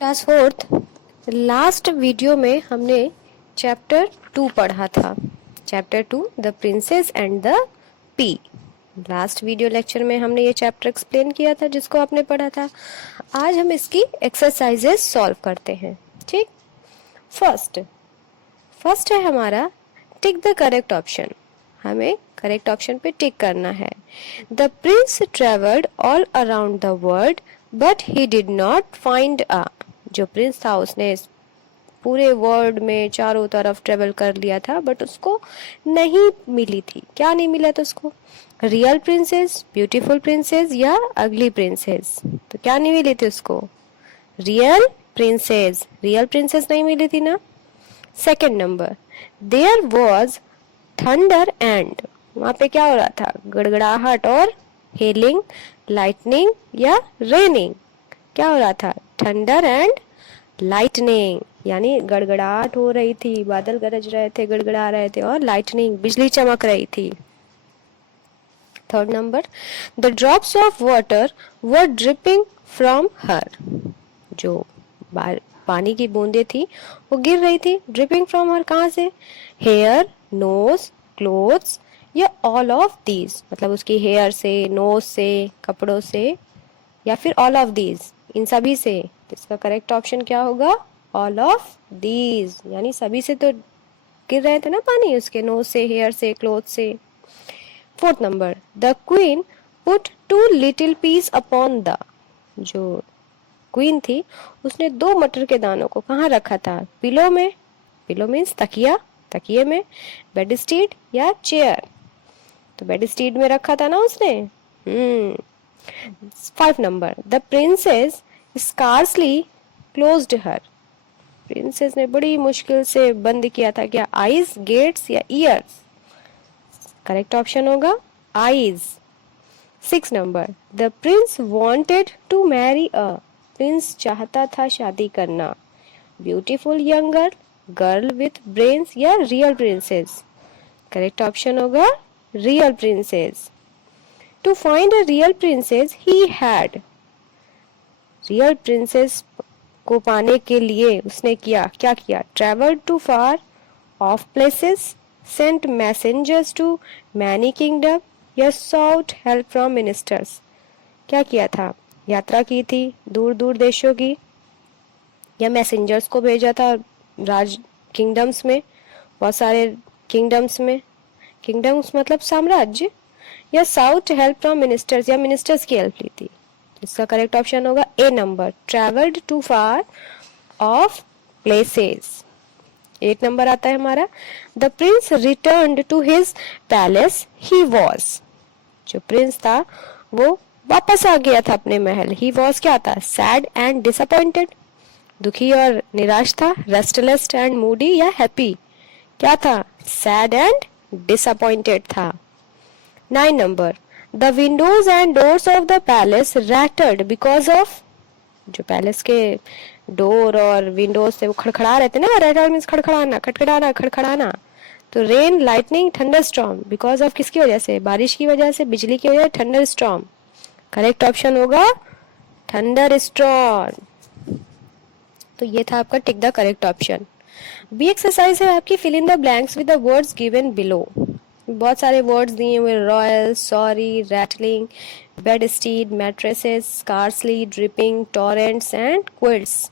Class fourth last video में हमने chapter 2 पढ़ा था। Chapter 2 the princess and the P. Last video lecture में हमने ये चैप्टर एक्सप्लेन किया था जिसको आपने पढ़ा था। आज हम इसकी एक्सरसाइजेस सॉल्व करते हैं। ठीक, फर्स्ट है हमारा टिक द करेक्ट ऑप्शन। हमें करेक्ट ऑप्शन पे टिक करना है। The Prince travelled all around the world but he did not find a. जो प्रिंस था उसने पूरे वर्ल्ड में चारों तरफ ट्रेवल कर लिया था बट उसको नहीं मिली थी। क्या नहीं मिला था उसको? रियल प्रिंसेस, ब्यूटीफुल प्रिंसेस या अगली प्रिंसेस? तो क्या नहीं मिली थी उसको? Real princess. रियल प्रिंसेस नहीं मिली थी ना। Second number, there was thunder and. वहां पे क्या हो रहा था? गड़गड़ाहट और हेलिंग, लाइटनिंग या रेनिंग? क्या हो रहा था? थंडर एंड लाइटनिंग, यानी गड़गड़ाहट हो रही थी, बादल गरज रहे थे, गड़गड़ा रहे थे, और लाइटनिंग, बिजली चमक रही थी। Third number, the drops of water were dripping from हर। जो पानी की बूंदें थी वो गिर रही थी। ड्रिपिंग फ्रॉम हर कहाँ से? हेयर, नोज, क्लोथ्स या ऑल ऑफ दीज। मतलब उसकी हेयर से, नोज से, कपड़ों से, या फिर ऑल ऑफ दीज, इन सभी से। तो इसका करेक्ट ऑप्शन क्या होगा? ऑल ऑफ दीज, यानी सभी से तो गिर रहे थे ना पानी, उसके नोज से, हेयर से, क्लोथ से। Fourth number, the queen put 2 little piece upon the. जो क्वीन थी उसने 2 मटर के दानों को कहाँ रखा था? पिलो में। पिलो मीन्स तकिया, तकिए में। बेड स्टीड या चेयर? तो बेड स्टीड में रखा था ना उसने। 5 number, the princess scarcely closed her. Princess ने बड़ी मुश्किल से बंद किया था क्या? आईज, गेट्स या ईयर्स? करेक्ट ऑप्शन होगा eyes. 6 number, the prince wanted to marry a. Prince चाहता था शादी करना। Beautiful young girl, girl with brains या रियल प्रिंसेस? करेक्ट ऑप्शन होगा real princess. To find a real princess ही had. Real princess को पाने के लिए उसने क्या किया? Travel to far off places, sent messengers to many kingdom या सॉट हेल्प फ्रॉम मिनिस्टर्स? क्या किया था? यात्रा की थी दूर दूर देशों की, या मैसेंजर्स को भेजा था राज किंगडम्स में, बहुत सारे किंगडम्स में। किंगडम्स मतलब साम्राज्य। या साउथ हेल्प फ्रॉम मिनिस्टर्स, या मिनिस्टर्स की हेल्प ली थी? इसका करेक्ट ऑप्शन होगा A number, travelled to far off places. 8 number आता है हमारा, the prince returned to his palace he was. जो प्रिंस था वो वापस आ गया था अपने महल। ही वॉज क्या था? सैड एंड डिसअपॉइंटेड, दुखी और निराश था। रेस्टलेस एंड मूडी या हैप्पी? क्या था? सैड एंड डिसअपॉइंटेड था। 9 number, the Windows and doors of the palace rattled because of. जो पैलेस के डोर और विंडोज से वो खड़खड़ा रहे थे ना, रैटल मीन्स खड़खड़ाना, खटखड़ाना, खड़खड़ाना। तो rain, lightning, thunder storm, because of किसकी वजह से? बारिश की वजह से, बिजली की वजह से, थंडर स्टॉर्म। करेक्ट ऑप्शन होगा थंडर स्टॉर्म। तो ये था आपका tick the correct option. B exercise है आपकी, fill in the blanks with the words given below. बहुत सारे वर्ड्स दिए हुए, royal, sorry, rattling, bed steed, mattresses, scarcely, dripping, torrents and quilts.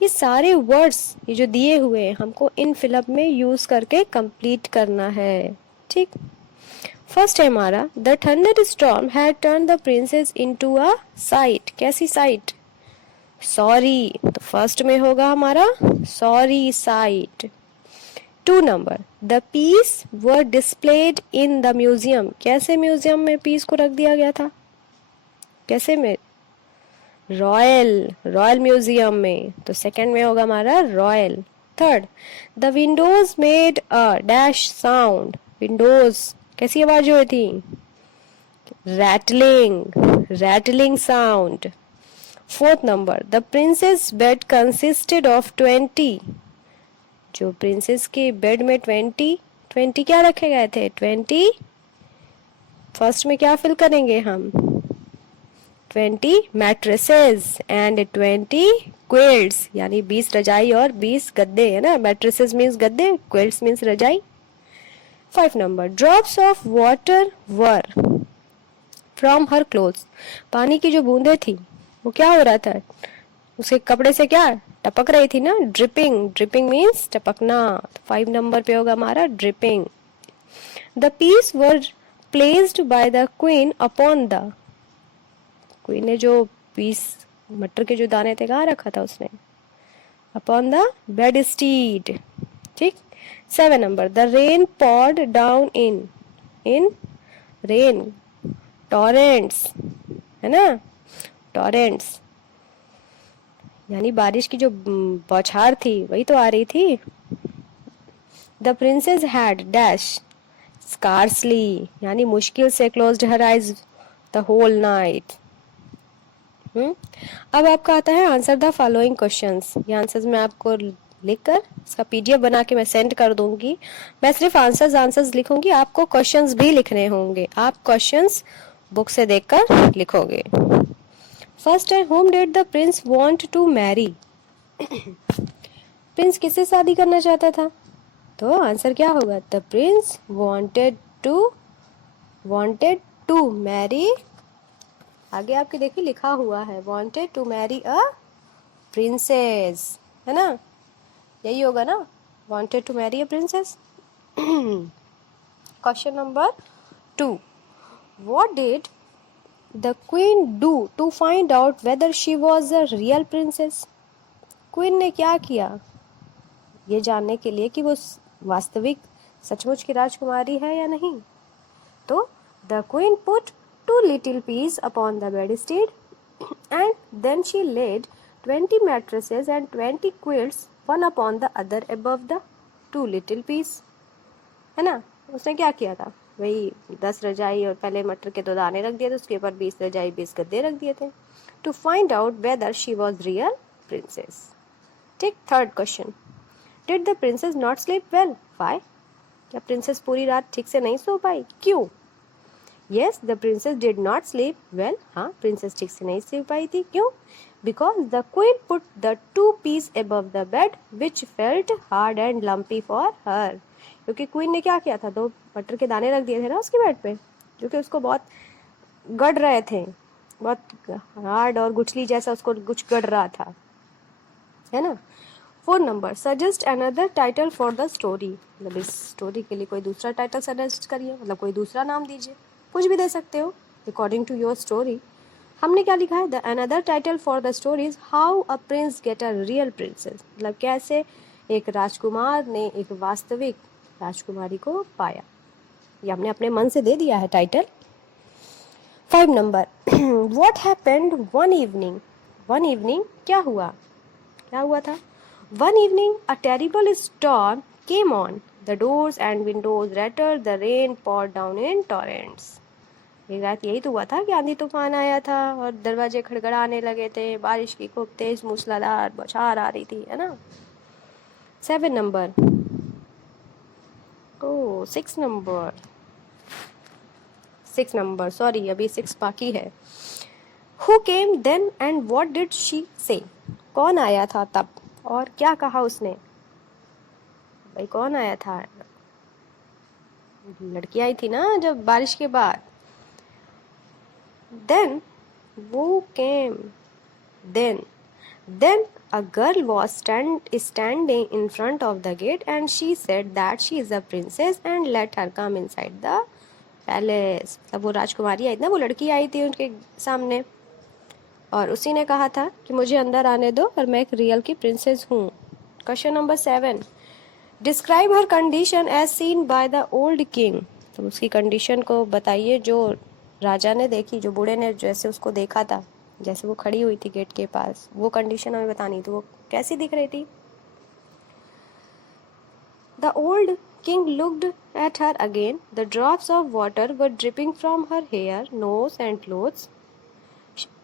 ये सारे वर्ड्स ये जो दिए हुए हैं हमको इन फिलअप में यूज करके कंप्लीट करना है। ठीक, फर्स्ट है हमारा, the thunder storm had turn the princess into a sight. कैसी साइट? सॉरी। तो फर्स्ट में होगा हमारा sorry sight. 2 number, the piece were displayed in the museum. कैसे म्यूजियम में पीस को रख दिया गया था? कैसे में? रॉयल, रॉयल म्यूजियम में। तो सेकंड में होगा हमारा royal. Third, the Windows made a dash sound. Windows कैसी आवाज हो रही थी? Rattling, rattling sound. Fourth number, the princess bed consisted of 20। जो प्रिंसेस के बेड में 20 क्या रखे गए थे? 20। फर्स्ट में क्या फिल करेंगे हम? 20 mattresses and 20 quilts, यानी 20 रजाई और 20 गद्दे, है ना. mattresses means गद्दे, quilts means रजाई. 5 number, drops of water were from her clothes. पानी की जो बूंदे थी वो क्या हो रहा था, उसके कपड़े से क्या टपक रही थी ना. ड्रिपिंग, ड्रिपिंग मीन्स टपकना. 5 नंबर पे होगा हमारा dripping. The piece were placed by the queen upon the, queen ने जो पीस मटर के जो दाने थे कहाँ रखा था उसने, अपॉन द बेड स्टीड. ठीक. 7 number, the rain poured down in rain torrents, है ना. टॉरेंट्स यानी बारिश की जो बौछार थी वही तो आ रही थी. The princess had dash scarcely, यानी मुश्किल से closed her eyes the whole night. अब आपका आता है आंसर द फॉलोइंग क्वेश्चंस. ये आंसर्स मैं आपको लिखकर इसका पीडीएफ बना के मैं सेंड कर दूंगी. मैं सिर्फ आंसर्स लिखूंगी, आपको क्वेश्चंस भी लिखने होंगे. आप क्वेश्चंस बुक से देखकर लिखोगे. फर्स्ट है, whom did the prince want to marry? Prince किससे शादी करना चाहता था? तो आंसर क्या होगा, the Prince wanted to marry, आगे आपके देखिए लिखा हुआ है wanted to marry a princess, है ना. यही होगा ना, wanted to marry a princess. Question number 2, what did the queen do to find out whether she was a real princess? Queen ने क्या किया ये जानने के लिए कि वो वास्तविक सचमुच की राजकुमारी है या नहीं. तो the queen put 2 little peas upon the bedstead and then she laid 20 mattresses and 20 quilts one upon the other above the 2 little peas, है ना. उसने क्या किया था, वही 10 रजाई और पहले मटर के 2 दाने रख दिए थे, उसके ऊपर 20 रजाई 20 गद्दे रख दिए थे. To find out whether she was real princess. ठीक. Third question, did the princess not sleep well? Why? क्या प्रिंसेस पूरी रात ठीक से नहीं सो पाई? क्यों? Yes, the princess did not sleep well. हाँ, प्रिंसेस ठीक से नहीं सो पाई थी. क्यों? Because the queen put the 2 piece above the bed which felt hard and lumpy for her. क्योंकि क्वीन ने क्या किया था, 2 मटर के दाने रख दिए थे ना उसके बेड पे, जो कि उसको बहुत गड़ रहे थे, बहुत हार्ड और गुठली जैसा उसको कुछ गड़ रहा था, है ना. 4 number, suggest another title for the story. मतलब इस स्टोरी के लिए कोई दूसरा टाइटल सजेस्ट करिए, मतलब कोई दूसरा नाम दीजिए, कुछ भी दे सकते हो अकॉर्डिंग टू योर स्टोरी. हमने क्या लिखा है, the another title for the story is how a prince get a real princess. मतलब कैसे एक राजकुमार ने एक वास्तविक राजकुमारी को पाया. ये हमने अपने मन से दे दिया है title. 5 number, what happened one evening. One evening क्या हुआ, क्या हुआ था. One evening a terrible storm came on the doors and windows rattled the rain poured down in torrents. एक रात यही तो हुआ था कि आंधी तूफान आया था और दरवाजे खड़खड़ाने लगे थे, बारिश की खूब तेज मूसलाधार बौछार आ रही थी, है ना. 7 number, oh 6 number, 6 number sorry, अभी 6 बाकी है. Who came then and what did she say. कौन आया था तब और क्या कहा उसने. भाई कौन आया था, लड़की आई थी ना जब बारिश के बाद. देन वो केम, then a girl was standing in front of the gate and she said that she is a princess and let her come inside the palace. तब वो राजकुमारी आई ना, वो लड़की आई थी उनके सामने और उसी ने कहा था कि मुझे अंदर आने दो और मैं एक रियल की प्रिंसेस हूँ. Question number 7, describe her condition as seen by the old king. तो उसकी कंडीशन को बताइए जो राजा ने देखी, जो बूढ़े ने जैसे उसको देखा था, जैसे वो खड़ी हुई थी गेट के पास, वो कंडीशन हमें बतानी थी. वो कैसी दिख रही थी. The old king looked at her again. The drops of water were dripping from her hair, nose and clothes.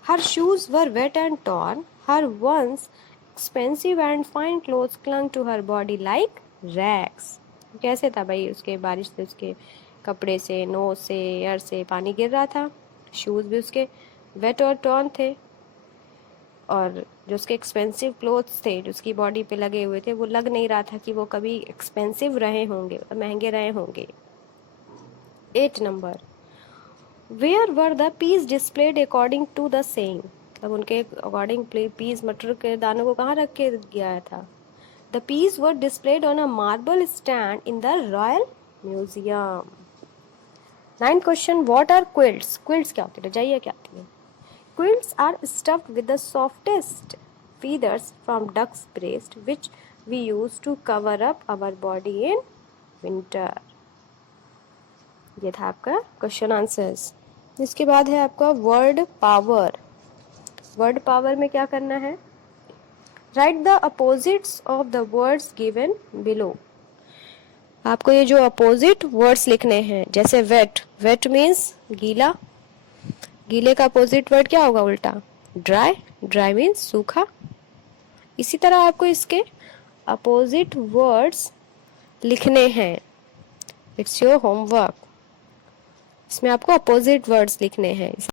Her shoes were wet and torn. Her once expensive and fine clothes clung to her body like rags. कैसे था भाई, उसके बारिश से उसके कपड़े से, knows से, एयर से पानी गिर रहा था. शूज भी उसके वेट और टॉर्न थे, और जो उसके एक्सपेंसिव क्लोथ्स थे जो उसकी बॉडी पे लगे हुए थे वो लग नहीं रहा था कि वो कभी एक्सपेंसिव रहे होंगे, महंगे रहे होंगे। 8 number, where were the piece displayed according to the saying, मतलब उनके अकॉर्डिंग पीस मटर के दानों को कहाँ रख के गया था। The piece were displayed on a marble stand in the royal museum. 9 question, what are quilts, quilts क्या होती है, रजाइयाँ क्या होती है। Quilts are stuffed with the softest feathers from duck's breast, which we use to cover up our body in winter. ये था आपका question answers. इसके बाद है आपका वर्ड पावर। वर्ड पावर में क्या करना है, right the opposites of the words given below. आपको ये जो अपोजिट वर्ड्स लिखने हैं, जैसे वेट, वेट मीन्स गीला, गीले का अपोजिट वर्ड क्या होगा उल्टा, ड्राई, ड्राई मीन्स सूखा। इसी तरह आपको इसके अपोजिट वर्ड्स लिखने हैं, इट्स योर होमवर्क। इसमें आपको अपोजिट वर्ड्स लिखने हैं।